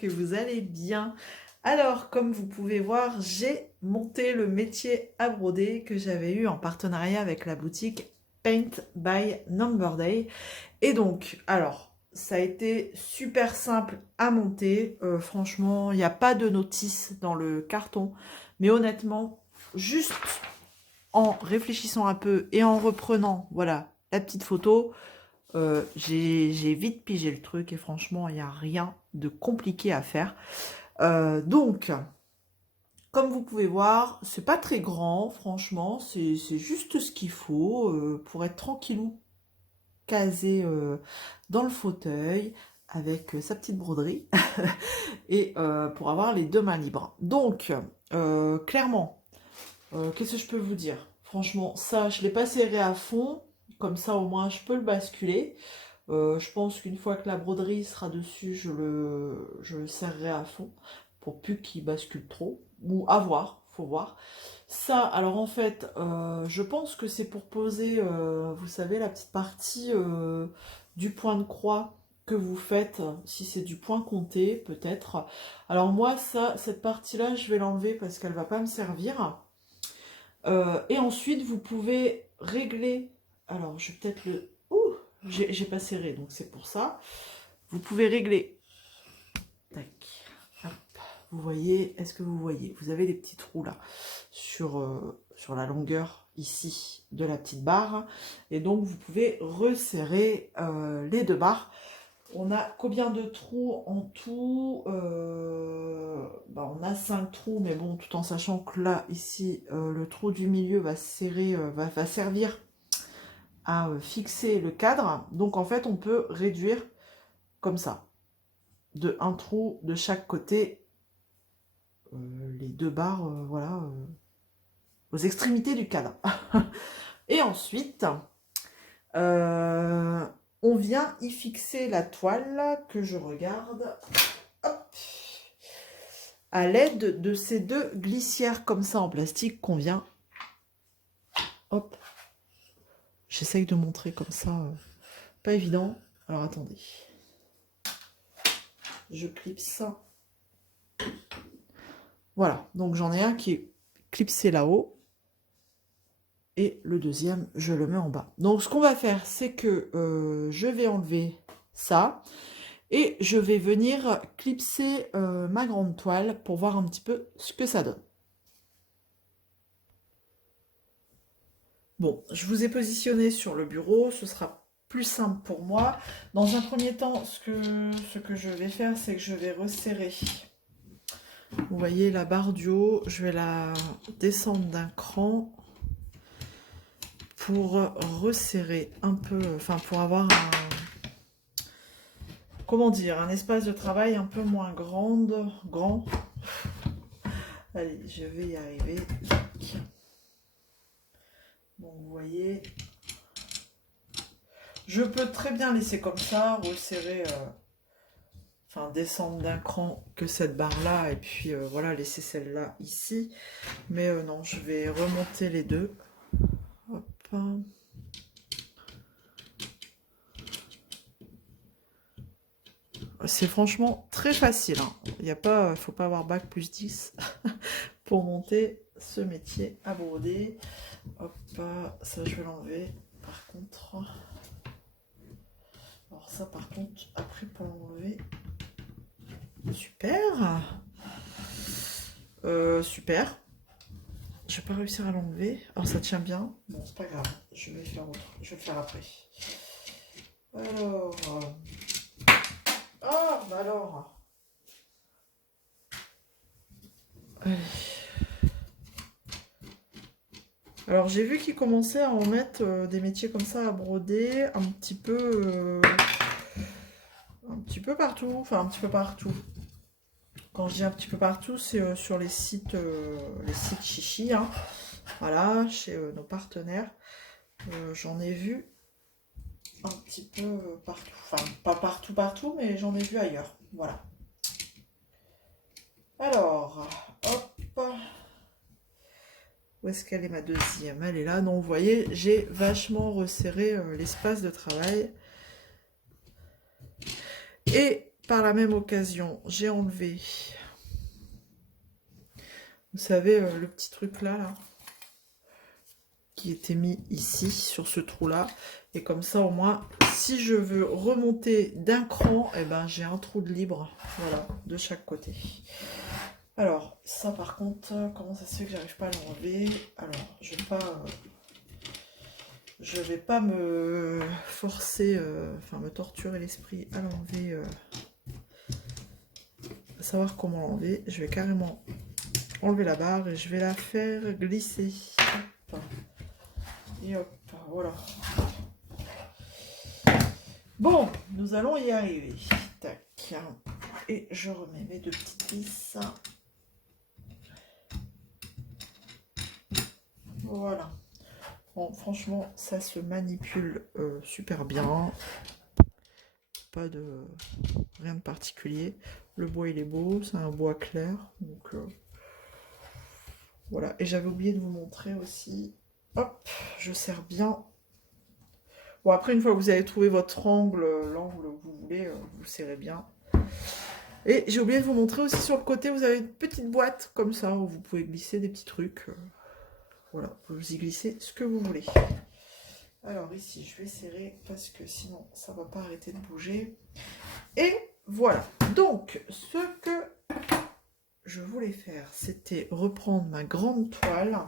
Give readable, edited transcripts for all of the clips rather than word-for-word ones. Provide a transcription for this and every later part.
que vous allez bien. Alors, comme vous pouvez voir, j'ai monté le métier à broder que j'avais eu en partenariat avec la boutique Paint by Number Day. Et donc, alors, ça a été super simple à monter. Franchement, il n'y a pas de notice dans le carton. Mais honnêtement, juste en réfléchissant un peu et en reprenant, voilà, la petite photo, j'ai vite pigé le truc et franchement, il n'y a rien de compliqué à faire. Donc, comme vous pouvez voir, c'est pas très grand, franchement, c'est juste ce qu'il faut pour être tranquillou, casé dans le fauteuil avec sa petite broderie et pour avoir les deux mains libres. Donc, clairement, qu'est-ce que je peux vous dire? Franchement, ça, je l'ai pas serré à fond, comme ça au moins je peux le basculer. Je pense qu'une fois que la broderie sera dessus, je le serrerai à fond pour plus qu'il bascule trop. Ou à voir, faut voir. Ça, alors en fait, je pense que c'est pour poser, vous savez, la petite partie du point de croix que vous faites, si c'est du point compté, peut-être. Alors moi, ça, cette partie-là, je vais l'enlever parce qu'elle va pas me servir. Et ensuite, vous pouvez régler. Alors, je vais peut-être le. Ouh, j'ai pas serré, donc c'est pour ça. Vous pouvez régler. Tac. Hop. Vous voyez, est-ce que vous voyez? Vous avez les petits trous là sur la longueur ici de la petite barre. Et donc, vous pouvez resserrer les deux barres. On a combien de trous en tout? On a 5 trous, mais bon, tout en sachant que là, ici, le trou du milieu va serrer, va servir à fixer le cadre. Donc en fait, on peut réduire comme ça, de un trou de chaque côté, les deux barres, voilà, aux extrémités du cadre. Et ensuite, on vient y fixer la toile que je regarde. Hop, à l'aide de ces deux glissières comme ça en plastique qu'on vient. Hop. J'essaye de montrer comme ça. Pas évident. Alors attendez. Je clipse ça. Voilà. Donc j'en ai un qui est clipsé là-haut. Et le deuxième, je le mets en bas. Donc ce qu'on va faire, c'est que je vais enlever ça. Et je vais venir clipser ma grande toile pour voir un petit peu ce que ça donne. Bon, je vous ai positionné sur le bureau, ce sera plus simple pour moi. Dans un premier temps, ce que je vais faire, c'est que je vais resserrer. Vous voyez la barre du haut, je vais la descendre d'un cran pour resserrer un peu, enfin pour avoir un, comment dire, un espace de travail un peu moins grand. Allez, je vais y arriver. Bon, vous voyez, je peux très bien laisser comme ça, resserrer, enfin descendre d'un cran que cette barre-là, et puis voilà, laisser celle-là ici. Mais non, je vais remonter les deux. Hop. C'est franchement très facile. Hein. Il y a pas, faut pas avoir bac plus 10 pour monter ce métier à broder. Hop, ça je vais l'enlever. Par contre, alors ça par contre, après pour l'enlever, super, super. Je vais pas réussir à l'enlever. Alors ça tient bien. Bon, c'est pas grave. Je vais faire autre. Je vais le faire après. Alors, ah, bah alors. Allez. Alors j'ai vu qu'ils commençaient à en mettre des métiers comme ça à broder un petit peu partout, enfin un petit peu partout. Quand je dis un petit peu partout, c'est sur les sites chichi, hein. Voilà, chez nos partenaires. J'en ai vu un petit peu partout, enfin pas partout, mais j'en ai vu ailleurs. Voilà. Alors, hop. Où est-ce qu'elle est ma deuxième? Elle est là. Donc, vous voyez, j'ai vachement resserré l'espace de travail. Et par la même occasion, j'ai enlevé, vous savez, le petit truc là, qui était mis ici, sur ce trou-là. Et comme ça, au moins, si je veux remonter d'un cran, eh ben, j'ai un trou de libre, voilà, de chaque côté. Alors, ça par contre, comment ça se fait que j'arrive pas à l'enlever? Alors, je vais pas me forcer, enfin me torturer l'esprit à l'enlever, à savoir comment l'enlever. Je vais carrément enlever la barre et je vais la faire glisser. Hop. Et hop, voilà. Bon, nous allons y arriver. Tac. Et je remets mes deux petites vis. Voilà. Bon, franchement, ça se manipule super bien. Pas de... rien de particulier. Le bois, il est beau. C'est un bois clair. Donc, voilà. Et j'avais oublié de vous montrer aussi. Hop, je serre bien. Bon, après, une fois que vous avez trouvé votre angle, l'angle que vous voulez, vous serrez bien. Et j'ai oublié de vous montrer aussi sur le côté, vous avez une petite boîte comme ça, où vous pouvez glisser des petits trucs. Voilà, vous y glissez ce que vous voulez. Alors ici, je vais serrer parce que sinon, ça ne va pas arrêter de bouger. Et voilà. Donc, ce que je voulais faire, c'était reprendre ma grande toile.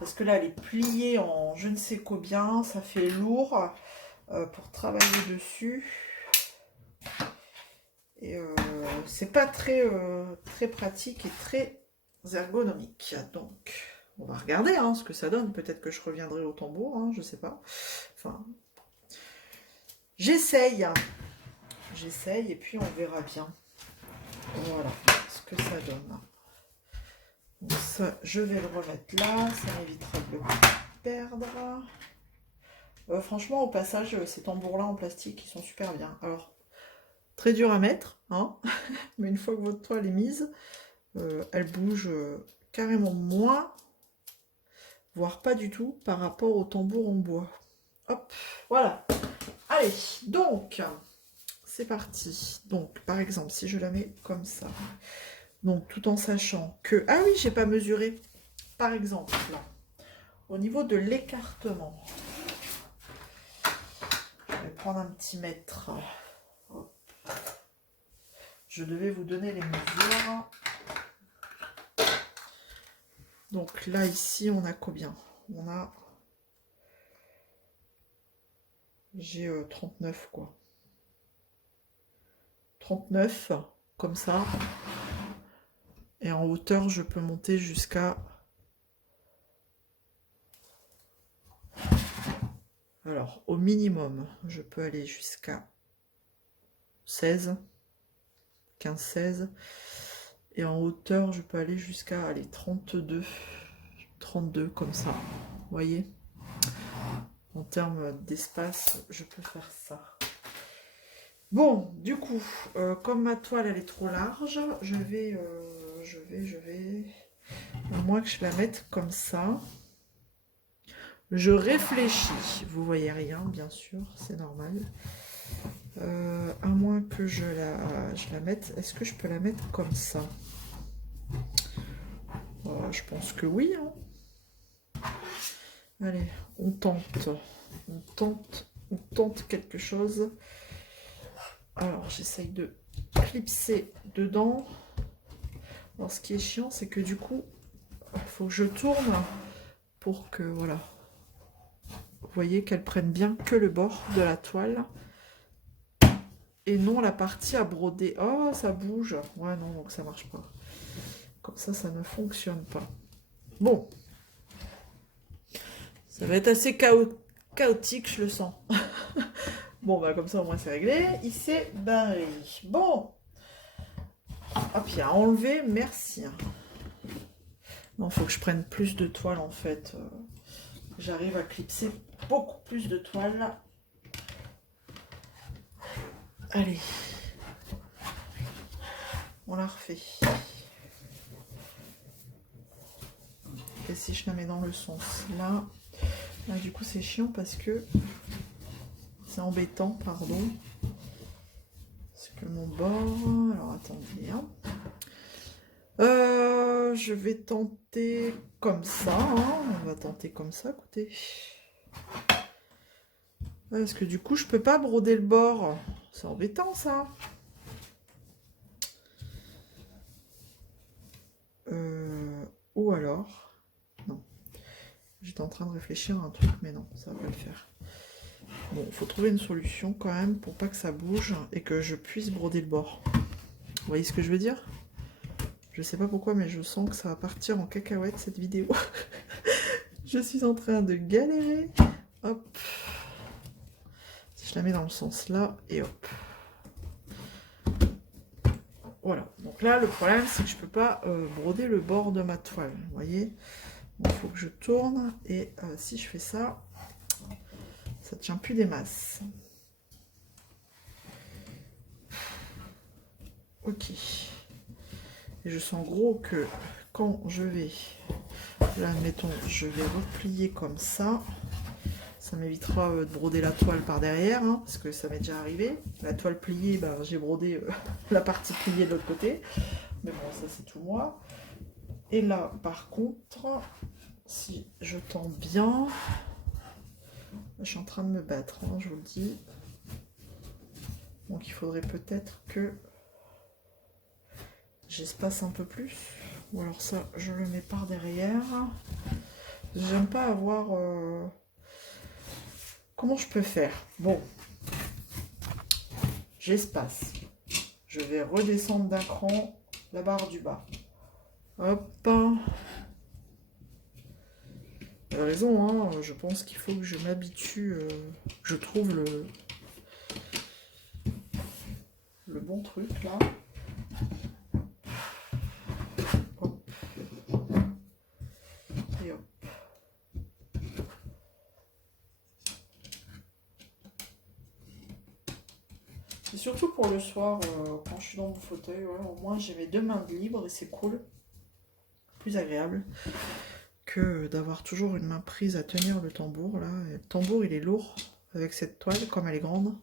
Parce que là, elle est pliée en je ne sais combien. Ça fait lourd pour travailler dessus. Et c'est pas très, très pratique et très ergonomique. Donc, on va regarder hein, ce que ça donne. Peut-être que je reviendrai au tambour, hein, je sais pas. Enfin, j'essaye. J'essaye et puis on verra bien. Voilà ce que ça donne. Donc ça, je vais le remettre là. Ça m'évitera de le perdre. Franchement, au passage, ces tambours-là en plastique, ils sont super bien. Alors, très dur à mettre, hein, mais une fois que votre toile est mise, elle bouge carrément moins, voire pas du tout, par rapport au tambour en bois. Hop, voilà. Allez, donc, c'est parti. Donc, par exemple, si je la mets comme ça, donc tout en sachant que... Ah oui, j'ai pas mesuré. Par exemple, là, au niveau de l'écartement, je vais prendre un petit mètre. Hop. Je devais vous donner les mesures. Donc là, ici, on a combien? On a... J'ai 39, quoi. 39, comme ça. Et en hauteur, je peux monter jusqu'à... Alors, au minimum, je peux aller jusqu'à 16, 15, 16. Et en hauteur, je peux aller jusqu'à aller 32, 32 comme ça. Vous voyez? En termes d'espace, je peux faire ça. Bon, du coup, comme ma toile elle est trop large, je vais, à moins que je la mette comme ça. Je réfléchis. Vous voyez rien, bien sûr, c'est normal. À moins que je la mette. Est-ce que je peux la mettre comme ça? Je pense que oui. Hein. Allez, on tente. On tente quelque chose. Alors, j'essaye de clipser dedans. Alors, ce qui est chiant, c'est que du coup, il faut que je tourne pour que, voilà. Vous voyez qu'elle prenne bien que le bord de la toile. Et non la partie à broder. Oh, ça bouge. Ouais, non, donc ça marche pas. Comme ça ne fonctionne pas. Bon. Ça va être assez chaotique, je le sens. Bon, bah comme ça, au moins, c'est réglé. Il s'est barré. Bon. Hop, il a enlevé. Merci. Non, il faut que je prenne plus de toile, en fait. J'arrive à clipser beaucoup plus de toile. Allez. On la refait. Et si je la mets dans le sens là, du coup c'est chiant parce que c'est embêtant, pardon. Parce mon bord. Alors attendez, hein. Je vais tenter comme ça, hein. On va tenter comme ça, écoutez. Ouais, parce que du coup, je peux pas broder le bord. C'est embêtant, ça. Ou alors... Non. J'étais en train de réfléchir à un truc, mais non, ça va pas le faire. Bon, il faut trouver une solution quand même pour pas que ça bouge et que je puisse broder le bord. Vous voyez ce que je veux dire? Je sais pas pourquoi, mais je sens que ça va partir en cacahuète cette vidéo. Je suis en train de galérer. Hop. Si je la mets dans le sens là, et hop. Voilà. Donc là, le problème, c'est que je peux pas broder le bord de ma toile. Vous voyez? Il faut que je tourne. Et si je fais ça, ça tient plus des masses. Ok. Et je sens gros que quand je vais, là admettons, je vais replier comme ça, ça m'évitera de broder la toile par derrière, hein, parce que ça m'est déjà arrivé. La toile pliée, ben, j'ai brodé la partie pliée de l'autre côté. Mais bon, ça c'est tout moi. Et là, par contre, si je tends bien, je suis en train de me battre, hein, je vous le dis. Donc il faudrait peut-être que j'espace un peu plus, ou alors ça je le mets par derrière. J'aime pas avoir comment je peux faire? Bon, j'espace, je vais redescendre d'un cran la barre du bas, hop. Elle a raison, hein, je pense qu'il faut que je m'habitue, que je trouve le bon truc là. C'est surtout pour le soir, quand je suis dans mon fauteuil, ouais, au moins j'ai mes deux mains libres et c'est cool. Plus agréable que d'avoir toujours une main prise à tenir le tambour. Là. Et le tambour il est lourd avec cette toile, comme elle est grande.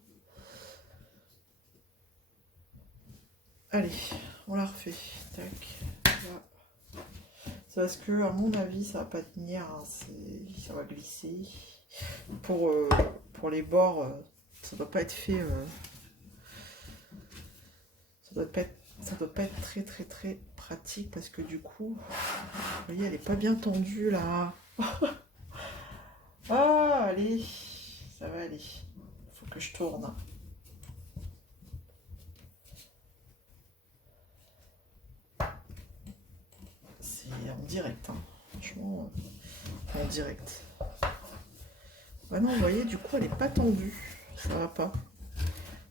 Allez, on la refait. Tac. Là. C'est parce que, à mon avis, ça va pas tenir, hein, ça va glisser. Pour les bords, ça doit pas être fait... ça doit pas être très très très pratique parce que du coup, vous voyez, elle est pas bien tendue là. Ah, allez, ça va aller. Faut que je tourne. C'est en direct, hein. Franchement, en direct. Ouais, non, vous voyez, du coup, elle est pas tendue. Ça va pas.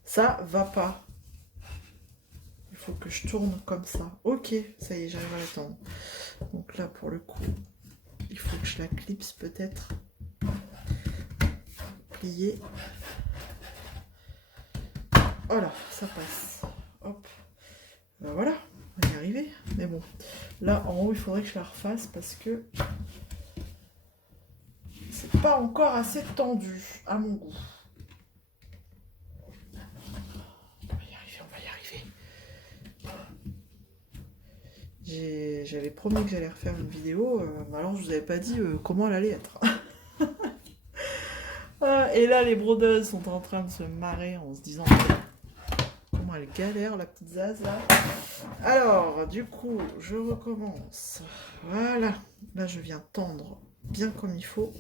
Ça va pas. Il faut que je tourne comme ça. Ok, ça y est, j'arrive à la tendre. Donc là, pour le coup, il faut que je la clipse peut-être. Plier. Voilà, ça passe. Hop. Ben voilà, on va y arriver. Mais bon, là, en haut, il faudrait que je la refasse parce que c'est pas encore assez tendu à mon goût. J'avais promis que j'allais refaire une vidéo, alors je vous avais pas dit comment elle allait être. Et là, les brodeuses sont en train de se marrer en se disant comment elle galère, la petite Zaz, là. Alors, du coup, je recommence. Voilà. Là, je viens tendre bien comme il faut.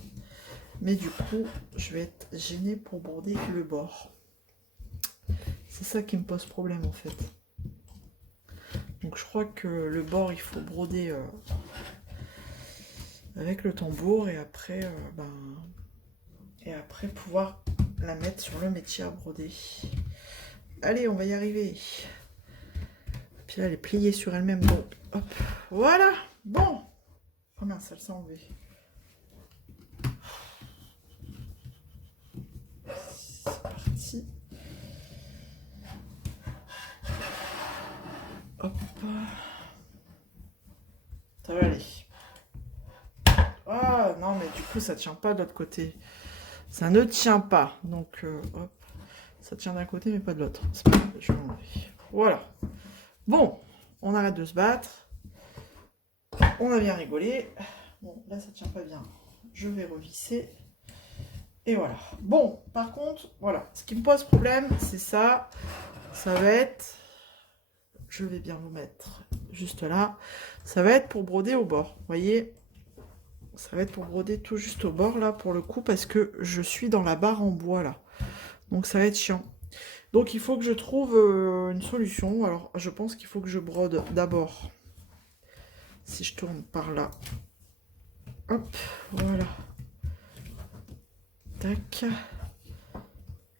Mais du coup, je vais être gênée pour broder le bord. C'est ça qui me pose problème, en fait. Donc je crois que le bord il faut broder avec le tambour et après pouvoir la mettre sur le métier à broder. Allez, on va y arriver. Puis là elle est pliée sur elle-même, donc hop, voilà. Bon, oh mince, elle s'est enlevée. C'est parti. Hop. Ça va aller. Ah non, mais du coup, ça tient pas de l'autre côté. Ça ne tient pas. Donc, hop. Ça tient d'un côté mais pas de l'autre. C'est pas grave, je vais l'enlever. Voilà. Bon, on arrête de se battre. On a bien rigolé. Bon, là ça tient pas bien. Je vais revisser. Et voilà. Bon, par contre, voilà. Ce qui me pose problème, c'est ça. Ça va être... Je vais bien vous mettre juste là. Ça va être pour broder au bord. Vous voyez? Ça va être pour broder tout juste au bord, là, pour le coup, parce que je suis dans la barre en bois, là. Donc ça va être chiant. Donc il faut que je trouve une solution. Alors, je pense qu'il faut que je brode d'abord. Si je tourne par là. Hop, voilà. Tac.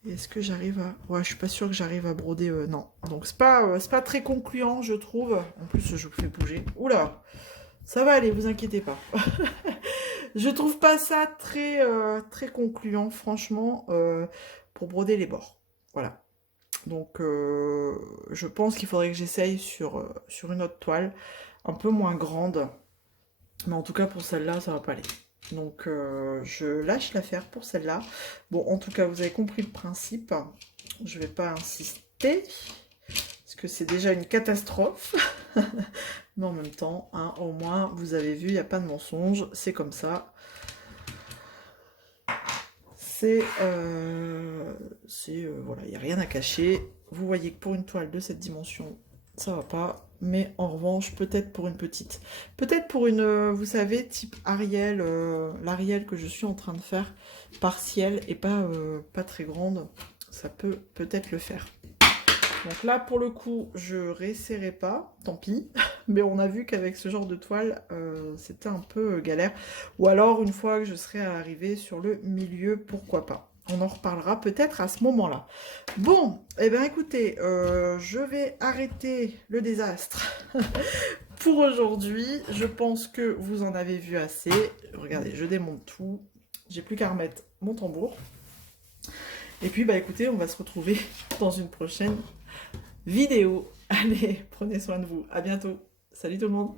Est-ce que j'arrive à... Ouais, je suis pas sûre que j'arrive à broder... non. Donc c'est pas très concluant, je trouve. En plus, je vous fais bouger. Oula! Ça va aller, vous inquiétez pas. Je trouve pas ça très concluant, franchement, pour broder les bords. Voilà. Donc, je pense qu'il faudrait que j'essaye sur une autre toile, un peu moins grande. Mais en tout cas, pour celle-là, ça va pas aller. Donc, je lâche l'affaire pour celle-là. Bon, en tout cas, vous avez compris le principe. Je vais pas insister, parce que c'est déjà une catastrophe. Mais en même temps, hein, au moins, vous avez vu, il n'y a pas de mensonge. C'est comme ça. Voilà, il n'y a rien à cacher. Vous voyez que pour une toile de cette dimension, ça va pas. Mais en revanche, peut-être pour une petite. Peut-être pour une, vous savez, type Ariel, l'Ariel que je suis en train de faire, partielle et pas très grande. Ça peut peut-être le faire. Donc là, pour le coup, je réessayerai pas, tant pis. Mais on a vu qu'avec ce genre de toile, c'était un peu galère. Ou alors, une fois que je serai arrivée sur le milieu, pourquoi pas. On en reparlera peut-être à ce moment-là. Bon, eh bien écoutez, je vais arrêter le désastre pour aujourd'hui. Je pense que vous en avez vu assez. Regardez, je démonte tout. J'ai plus qu'à remettre mon tambour. Et puis, bah écoutez, on va se retrouver dans une prochaine vidéo. Allez, prenez soin de vous. À bientôt. Salut tout le monde.